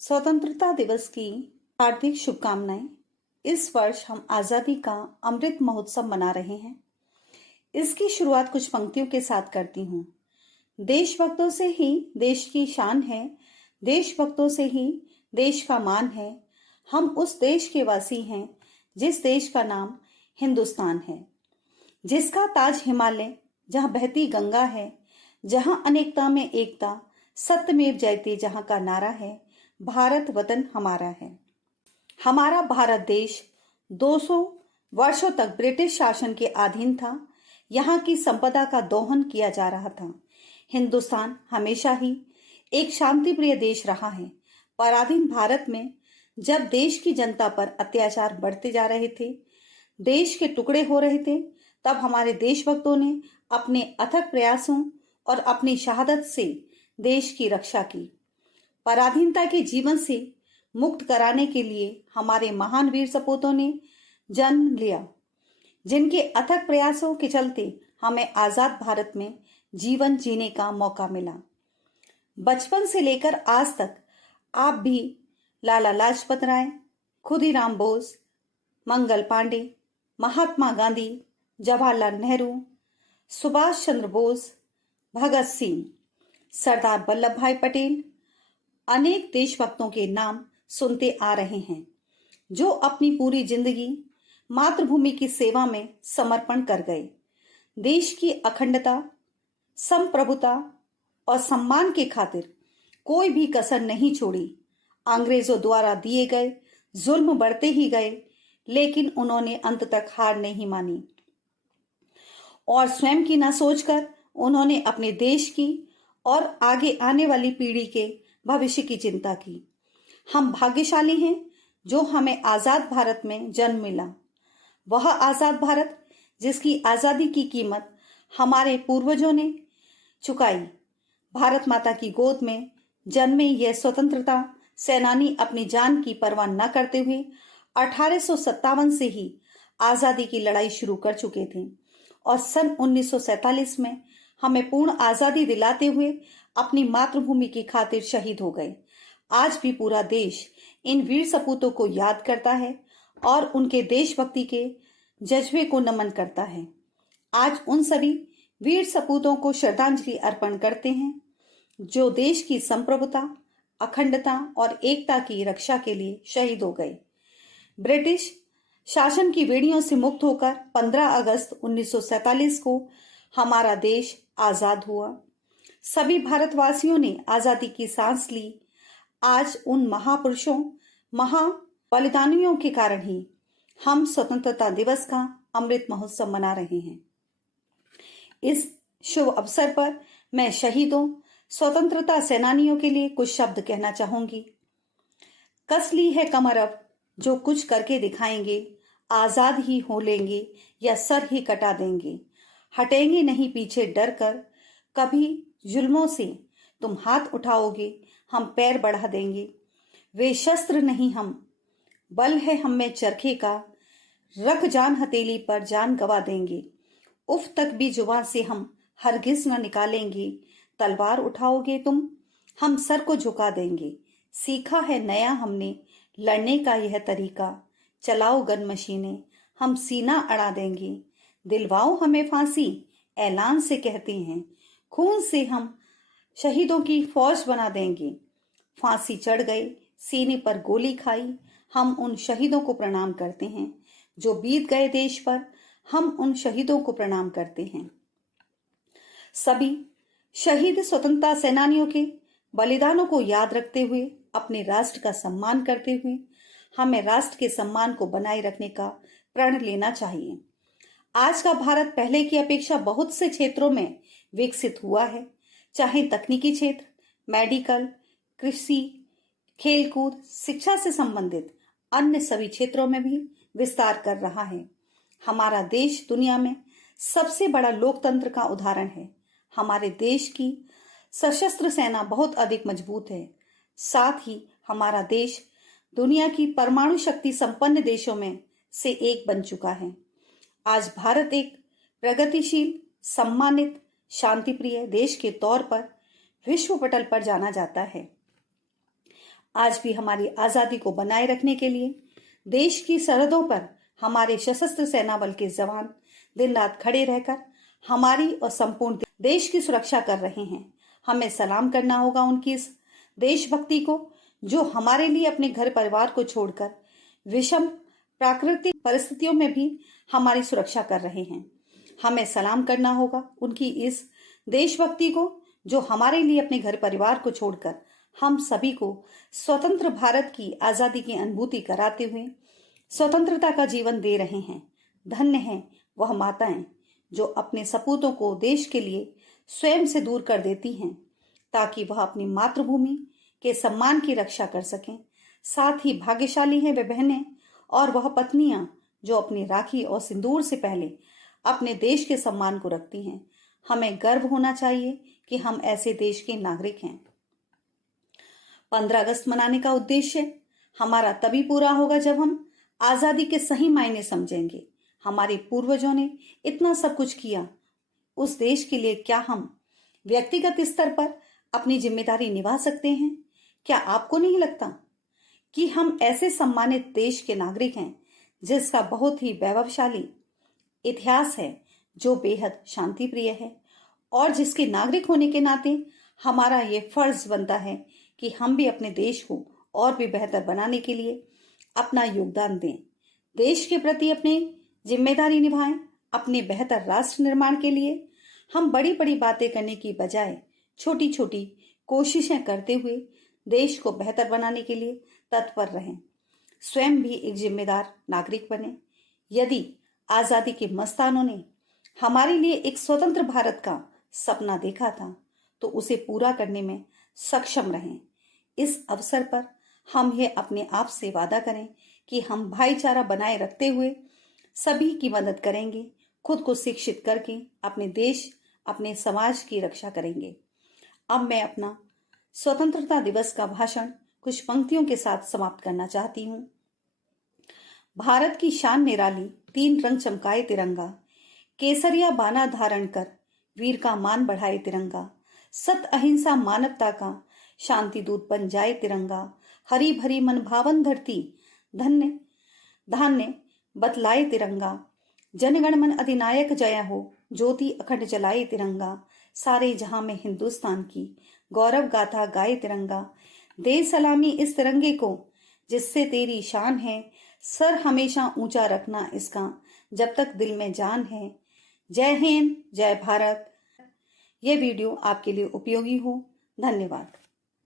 स्वतंत्रता दिवस की हार्दिक शुभकामनाएं। इस वर्ष हम आजादी का अमृत महोत्सव मना रहे हैं। इसकी शुरुआत कुछ पंक्तियों के साथ करती हूँ। देशभक्तों से ही देश की शान है, देशभक्तों से ही देश का मान है। हम उस देश के वासी हैं जिस देश का नाम हिंदुस्तान है, जिसका ताज हिमालय, जहाँ बहती गंगा है, जहाँ अनेकता में एकता, सत्यमेव जयते जहाँ का नारा है। भारत वतन हमारा है। हमारा भारत देश 200 वर्षों तक ब्रिटिश शासन के अधीन था। यहाँ की संपदा का दोहन किया जा रहा था। हिंदुस्तान हमेशा ही एक शांति प्रिय देश रहा है। पराधीन भारत में जब देश की जनता पर अत्याचार बढ़ते जा रहे थे, देश के टुकड़े हो रहे थे, तब हमारे देशभक्तों ने अपने अथक प्रयासों और अपनी शहादत से देश की रक्षा की। पराधीनता के जीवन से मुक्त कराने के लिए हमारे महान वीर सपूतों ने जन्म लिया, जिनके अथक प्रयासों के चलते हमें आजाद भारत में जीवन जीने का मौका मिला। बचपन से लेकर आज तक आप भी लाला लाजपत राय, खुदीराम बोस, मंगल पांडे, महात्मा गांधी, जवाहरलाल नेहरू, सुभाष चंद्र बोस, भगत सिंह, सरदार वल्लभ भाई पटेल, अनेक देशभक्तों के नाम सुनते आ रहे हैं, जो अपनी पूरी जिंदगी मातृभूमि की सेवा में समर्पण कर गए। देश की अखंडता, संप्रभुता और सम्मान के खातिर कोई भी कसर नहीं छोड़ी। अंग्रेजों द्वारा दिए गए जुल्म बढ़ते ही गए, लेकिन उन्होंने अंत तक हार नहीं मानी और स्वयं की न सोचकर उन्होंने अपने देश की और आगे आने वाली पीढ़ी के भविष्य की चिंता की। हम भाग्यशाली हैं जो हमें आजाद भारत में जन्म मिला। वह आजाद भारत जिसकी आजादी की कीमत हमारे पूर्वजों ने चुकाई। भारत माता की गोद में जन्मे यह स्वतंत्रता सेनानी अपनी जान की परवाह न करते हुए 1857 से ही आजादी की लड़ाई शुरू कर चुके थे और सन 1947 में हमें पूर्ण आजादी दिलाते हुए अपनी मातृभूमि की खातिर शहीद हो गए। आज भी पूरा देश इन वीर सपूतों को याद करता है और उनके देशभक्ति के जज्बे को नमन करता है। आज उन सभी वीर सपूतों को श्रद्धांजलि अर्पण करते हैं जो देश की संप्रभुता, अखंडता और एकता की रक्षा के लिए शहीद हो गए। ब्रिटिश शासन की बेड़ियों से मुक्त होकर 15 अगस्त 1947 को हमारा देश आजाद हुआ। सभी भारतवासियों ने आजादी की सांस ली। आज उन महापुरुषों, महा बलिदानियों के कारण ही हम स्वतंत्रता दिवस का अमृत महोत्सव मना रहे हैं। इस शुभ अवसर पर मैं शहीदों, स्वतंत्रता सेनानियों के लिए कुछ शब्द कहना चाहूंगी। कस ली है कमर अब जो कुछ करके दिखाएंगे, आजाद ही हो लेंगे या सर ही कटा देंगे। हटेंगे नहीं पीछे डर कर, कभी जुल्मों से तुम हाथ उठाओगे, हम पैर बढ़ा देंगे। वे शस्त्र नहीं हम, बल है हम में चरखे का, रख जान हथेली पर जान गवा देंगे। उफ तक भी जुबान से हम हरगिज न निकालेंगे। तलवार उठाओगे तुम, हम सर को झुका देंगे। सीखा है नया हमने लड़ने का यह तरीका, चलाओ गन मशीनें, हम सीना अड़ा देंगे। दिलवाओ हमें फांसी, ऐलान से कहते हैं, खून से हम शहीदों की फौज बना देंगे। फांसी चढ़ गए, सीने पर गोली खाई, हम उन शहीदों को प्रणाम करते हैं जो बीत गए देश पर। हम उन शहीदों को प्रणाम करते हैं। सभी शहीद स्वतंत्रता सेनानियों के बलिदानों को याद रखते हुए, अपने राष्ट्र का सम्मान करते हुए, हमें राष्ट्र के सम्मान को बनाए रखने का प्रण लेना चाहिए। आज का भारत पहले की अपेक्षा बहुत से क्षेत्रों में विकसित हुआ है, चाहे तकनीकी क्षेत्र, मेडिकल, कृषि, खेलकूद, शिक्षा से संबंधित अन्य सभी क्षेत्रों में भी विस्तार कर रहा है। हमारा देश दुनिया में सबसे बड़ा लोकतंत्र का उदाहरण है। हमारे देश की सशस्त्र सेना बहुत अधिक मजबूत है। साथ ही हमारा देश दुनिया की परमाणु शक्ति संपन्न देशों में से एक बन चुका है। आज भारत एक प्रगतिशील, सम्मानित, शांतिप्रिय देश के तौर पर विश्व पटल पर जाना जाता है। आज भी हमारी आजादी को बनाए रखने के लिए देश की सरहदों पर हमारे सशस्त्र सेना बल के जवान दिन रात खड़े रहकर हमारी और संपूर्ण देश की सुरक्षा कर रहे हैं। हमें सलाम करना होगा उनकी इस देशभक्ति को, जो हमारे लिए अपने घर परिवार को छोड़कर विषम प्राकृतिक परिस्थितियों में भी हमारी सुरक्षा कर रहे हैं। हमें सलाम करना होगा उनकी इस देशभक्ति को, जो हमारे लिए अपने घर परिवार को छोड़कर हम सभी को स्वतंत्र भारत की आजादी की अनुभूति कराते हुए स्वतंत्रता का जीवन दे रहे हैं। धन्य हैं वह माताएं जो अपने सपूतों को देश के लिए स्वयं से दूर कर देती हैं, ताकि वह अपनी मातृभूमि के सम्मान की रक्षा कर सकें। साथ ही भाग्यशाली हैं वे बहनें और वह पत्नियां जो अपनी राखी और सिंदूर से पहले अपने देश के सम्मान को रखती हैं। हमें गर्व होना चाहिए कि हम ऐसे देश के नागरिक हैं। 15 अगस्त मनाने का उद्देश्य हमारा तभी पूरा होगा जब हम आजादी के सही मायने समझेंगे। हमारे पूर्वजों ने इतना सब कुछ किया उस देश के लिए, क्या हम व्यक्तिगत स्तर पर अपनी जिम्मेदारी निभा सकते हैं? क्या आपको नहीं लगता कि हम ऐसे सम्मानित देश के नागरिक हैं जिसका बहुत ही वैभवशाली इतिहास है, जो बेहद शांति प्रिय है, और जिसके नागरिक होने के नाते हमारा ये फर्ज बनता है कि हम भी अपने देश को और भी बेहतर बनाने के लिए अपना योगदान दें, देश के प्रति अपनी जिम्मेदारी निभाएं। अपने बेहतर राष्ट्र निर्माण के लिए हम बड़ी बड़ी बातें करने की बजाय छोटी छोटी कोशिशें करते हुए देश को बेहतर बनाने के लिए तत्पर रहें। स्वयं भी एक जिम्मेदार नागरिक बने। यदि आजादी के मस्तानों ने हमारे लिए एक स्वतंत्र भारत का सपना देखा था, तो उसे पूरा करने में सक्षम रहें। इस अवसर पर हम ये अपने आप से वादा करें कि हम भाईचारा बनाए रखते हुए सभी की मदद करेंगे, खुद को शिक्षित करके अपने देश, अपने समाज की रक्षा करेंगे। अब मैं अपना स्वतंत्रता दिवस का भाषण कुछ पंक्तियों के साथ समाप्त करना चाहती हूँ। भारत की शान निराली, 3 रंग चमकाए तिरंगा, केसरिया बाना धारण कर वीर का मान बढ़ाए तिरंगा, सत अहिंसा मानवता का शांति दूत बन जाए तिरंगा, हरी भरी मन भावन धरती धन्य धान्य बतलाए तिरंगा, जनगण मन अधिनायक जय हो, ज्योति अखंड जलाए तिरंगा, सारे जहां में हिंदुस्तान की गौरव गाथा गाए तिरंगा, दे सलामी इस तिरंगे को जिससे तेरी शान है, सर हमेशा ऊंचा रखना इसका जब तक दिल में जान है। जय हिंद, जय भारत। यह वीडियो आपके लिए उपयोगी हो। धन्यवाद।